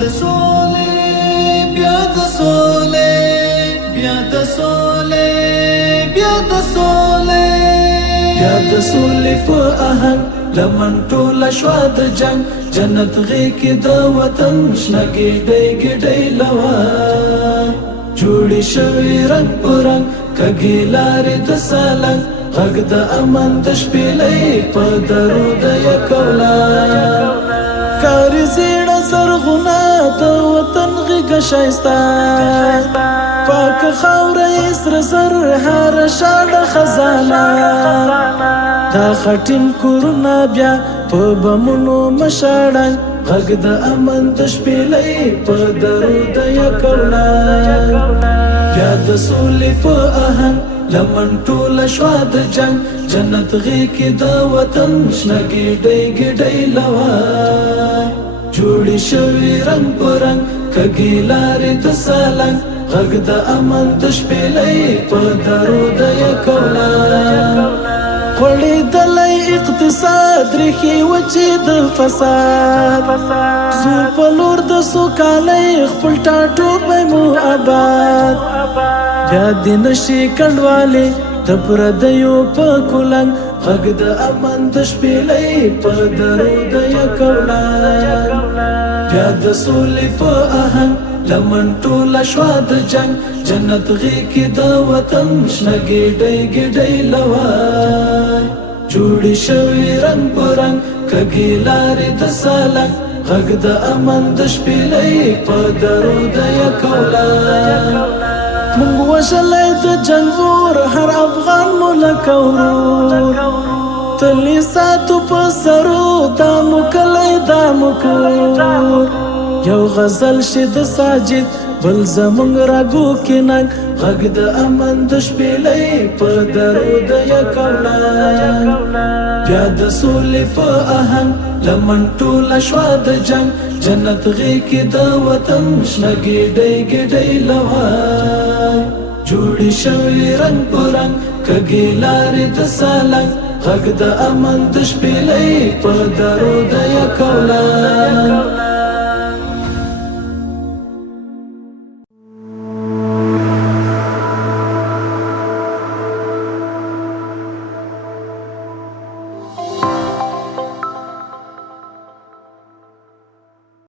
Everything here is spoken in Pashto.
د سولې بیا د سولې بیا د سولې بیا د سولې بیا د سولې په آهنګ لمن ټوله شوه د جنګ جنت غېږ د وطن شنه ګېډۍ ګېډۍ لوان جوړې شوې رنګ په رنګ کږې لارې د سالنګ غږ د امن د شپېلۍ په درو د یکولان ښکاري زیړه زرغونه د وطن غېږه ښایسته پاکه خاوره یې سره زر هره شاړه خزانه دا خټین کورونه بیا په بمونو مشاړنګ غږ د امن د شپېلۍ په درو د یکولان بیا د سولې په آهنګ لمن ټوله شوه د جنګ جنت غېږ د وطن شنه ګېډۍ ګېډۍ لوان جوړې شوې رنګ په رنګ کږې لارې د سالنګ غږ د امن د شپېلۍ په درو د یکولان غوړېدلی اقتصاد ریښې وچې د فساد زو په لور د سوکالۍ خپل ټاټوبی مو آباد بیا دې نشي کنډوالې د پردیو په کولنګ غږ د امن د شپېلۍ په درو د یکولان بیا د سولې په آهنګ لمن ټوله شوه د جنګ جنت غېږ د وطن شنه ګېډۍ ګېډۍ لوان جوړې شوې رنګ په رنګ کږې لارې د سالنګ غږ د امن د شپېلۍ په درو د یکولان مونږ وژلی د جنګ اور هر افغان مو لکه ورور تل یې ساتو په سرو دا مو کلی دا مو کور یو غزل شي د ساجد بل زمونږ راګو کې ننګ غږ د امن د شپېلۍ په درو د یکولان بیا د سولې په آهنګ لمن ټوله شوه د جنګ جنت غېږ د وطن شنه ګېډۍ ګېډۍ لوان جوړې شوې رنګ په رنګ کږې لارې د سالنګ غږ د امن د شپېلۍ په درو د یکولان